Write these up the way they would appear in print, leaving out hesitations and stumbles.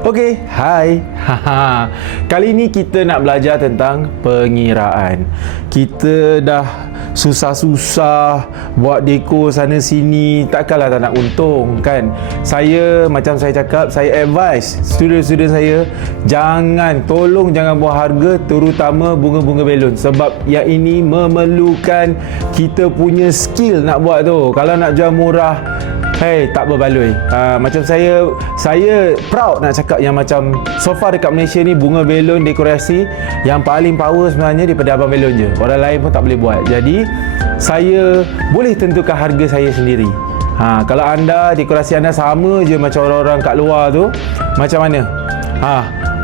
Okey, hai. Kali ni kita nak belajar tentang pengiraan. Kita dah susah-susah buat dekor sana sini, takkanlah tak nak untung kan. Macam saya cakap, saya advise student-student saya, tolong jangan buat harga, terutama bunga-bunga belon, sebab yang ini memerlukan kita punya skill nak buat tu. Kalau nak jual murah, tak berbaloi. Macam saya proud nak cakap yang macam so far dekat Malaysia ni, bunga belon dekorasi yang paling power sebenarnya daripada Abang Belon je. Orang lain pun tak boleh buat. Jadi saya boleh tentukan harga saya sendiri. Kalau anda, dekorasi anda sama je macam orang-orang kat luar tu, macam mana?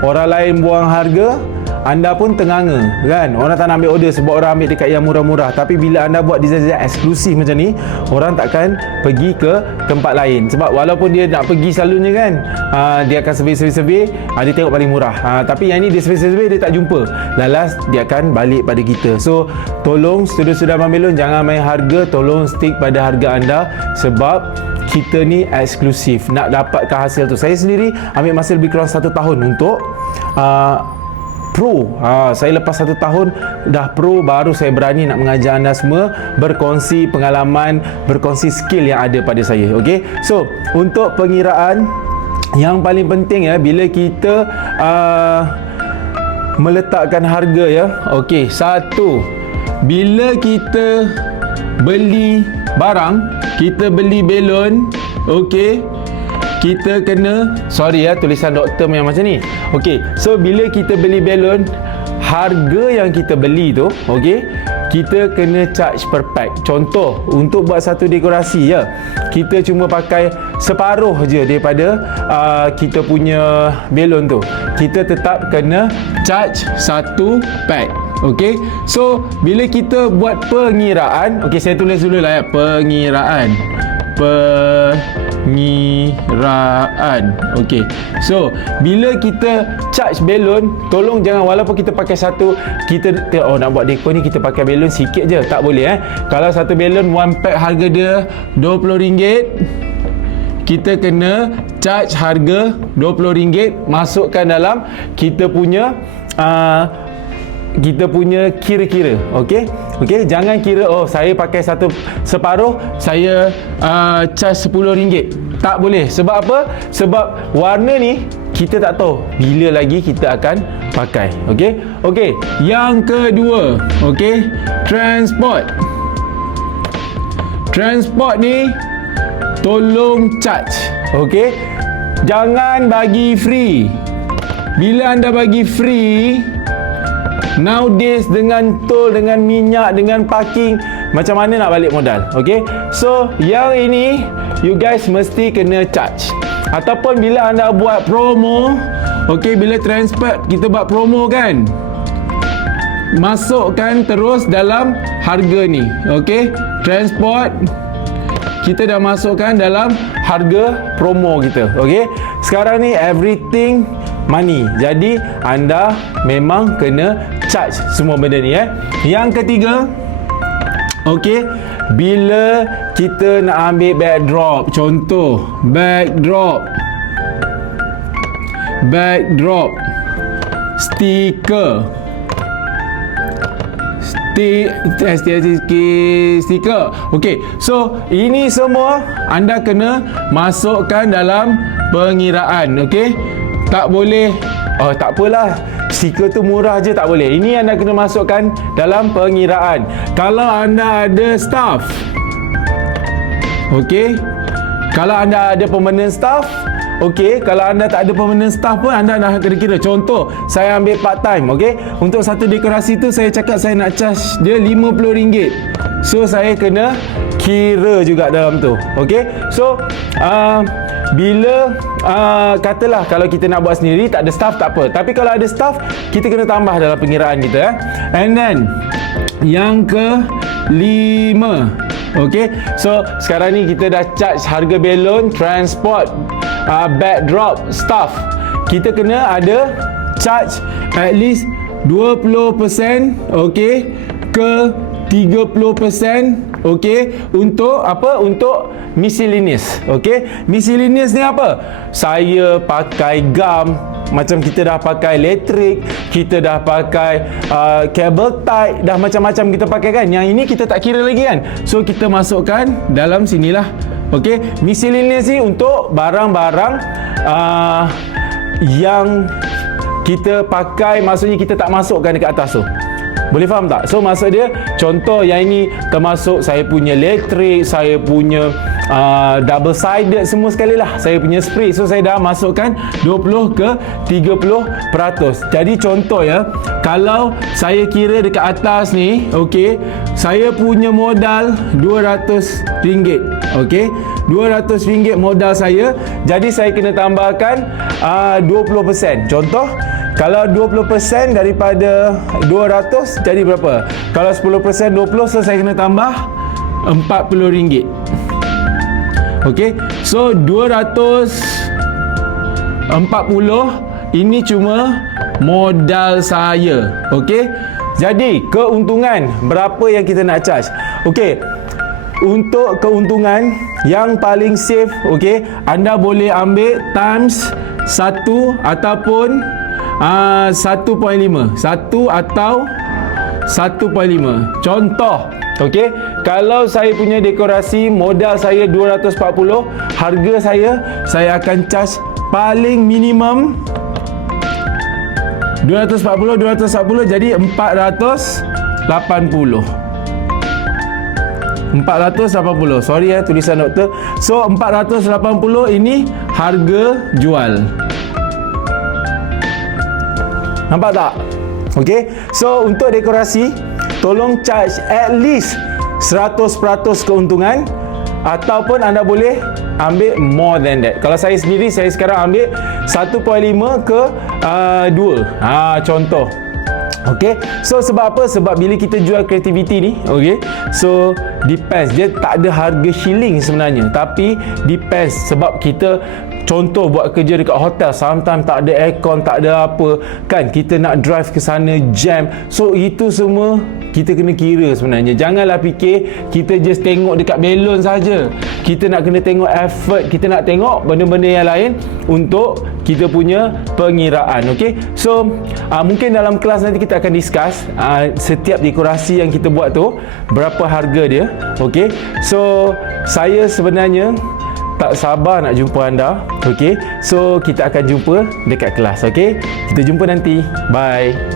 Orang lain buang harga, anda pun tenganga kan. Orang tak nak ambil order sebab orang ambil dekat yang murah-murah. Tapi bila anda buat design-design eksklusif macam ni, orang takkan pergi ke tempat lain. Sebab walaupun dia nak pergi selalunya kan, dia akan survey, dia tengok paling murah. Tapi yang ni dia survey, dia tak jumpa. Lalas dia akan balik pada kita. So tolong student-student Abang Belon, jangan main harga, tolong stick pada harga anda. Sebab kita ni eksklusif, nak dapatkan hasil tu. Saya sendiri ambil masa lebih kurang 1 tahun untuk pro. Saya lepas 1 tahun dah pro, baru saya berani nak mengajar anda semua, berkongsi pengalaman, berkongsi skill yang ada pada saya. Okey, so untuk pengiraan yang paling penting bila kita meletakkan harga okey, satu, bila kita beli barang, kita beli belon, okey, kita kena, tulisan doktor yang macam ni. Okey, so bila kita beli belon, harga yang kita beli tu, okey, kita kena charge per pack. Contoh, untuk buat satu dekorasi kita cuma pakai separuh je daripada kita punya belon tu, kita tetap kena charge satu pack. Okey, so bila kita buat pengiraan, okey, saya tulis dulu lah pengiraan. Okey, so bila kita charge belon, tolong jangan, walaupun kita pakai satu, kita nak buat dekor ni kita pakai belon sikit je, tak boleh. Kalau satu belon one pack harga dia RM20, kita kena charge harga RM20, masukkan dalam kita punya kira-kira. Okey, jangan kira saya pakai separuh, saya charge RM10. Tak boleh. Sebab apa? Sebab warna ni kita tak tahu bila lagi kita akan pakai. Okey, yang kedua, transport ni tolong charge. Jangan bagi free. Bila anda bagi free, nowadays dengan tol, dengan minyak, dengan parking, macam mana nak balik modal? So yang ini you guys mesti kena charge. Ataupun bila anda buat promo, bila transport kita buat promo kan, masukkan terus dalam harga ni. Transport kita dah masukkan dalam harga promo kita. Sekarang ni everything money. Jadi anda memang kena charge semua benda ni. Yang ketiga, bila kita nak ambil backdrop, contoh backdrop, stiker, so ini semua anda kena masukkan dalam pengiraan. Tak boleh tak apalah, stiker tu murah je, tak boleh. Ini anda kena masukkan dalam pengiraan. Kalau anda ada staff, kalau anda ada permanent staff, kalau anda tak ada permanent staff pun anda nak kira-kira. Contoh, saya ambil part time, untuk satu dekorasi tu saya cakap saya nak charge dia RM50. So saya kena kira juga dalam tu. So bila katalah kalau kita nak buat sendiri, tak ada staff, tak apa. Tapi kalau ada staff, kita kena tambah dalam pengiraan kita. And then yang kelima, so sekarang ni kita dah charge harga belon, transport, backdrop, staff. Kita kena ada charge at least 20%, ke 30%, Okey, untuk apa? Untuk miscellaneous. Okey, miscellaneous ni apa? Saya pakai gam, macam kita dah pakai elektrik, kita dah pakai kabel tight, dah macam-macam kita pakai kan. Yang ini kita tak kira lagi kan. So kita masukkan dalam sinilah. Okey, miscellaneous ni untuk barang-barang yang kita pakai, maksudnya kita tak masukkan dekat atas tu. Boleh faham tak? So maksud dia, contoh yang ini termasuk saya punya elektrik, saya punya double sided, semua sekali lah, saya punya spray. So saya dah masukkan 20 ke 30%. Jadi contoh ya, kalau saya kira dekat atas ni, okey, saya punya modal RM200. Okey, RM200 modal saya. Jadi saya kena tambahkan 20%. Contoh, kalau 20% daripada 200 jadi berapa? Kalau 10% 20, so saya kena tambah RM40. Okey, so 240 ini cuma modal saya. Okey, jadi keuntungan berapa yang kita nak charge? Okey, untuk keuntungan yang paling safe, okey, anda boleh ambil times 1 ataupun 1.5, 1 atau 1.5. Contoh, okey, kalau saya punya dekorasi modal saya 240, harga saya akan charge paling minimum 240 jadi 480. Sorry ya tulisan doktor. So 480 ini harga jual. Nampak tak? Okey. So untuk dekorasi, tolong charge at least 100% keuntungan, ataupun anda boleh ambil more than that. Kalau saya sendiri, saya sekarang ambil 1.5 ke 2. Contoh. Okey. So sebab apa? Sebab bila kita jual kreativiti ni, okey, so depends. Dia tak ada harga shilling sebenarnya, tapi depends. Sebab kita contoh buat kerja dekat hotel, sometimes tak ada aircon, tak ada apa kan, kita nak drive ke sana, jam. So itu semua kita kena kira sebenarnya. Janganlah fikir kita just tengok dekat balon saja. Kita nak kena tengok effort, kita nak tengok benda-benda yang lain untuk kita punya pengiraan. Okey, so mungkin dalam kelas nanti kita akan discuss setiap dekorasi yang kita buat tu berapa harga dia. Okey, so saya sebenarnya tak sabar nak jumpa anda. Okey, so kita akan jumpa dekat kelas. Okey, kita jumpa nanti. Bye.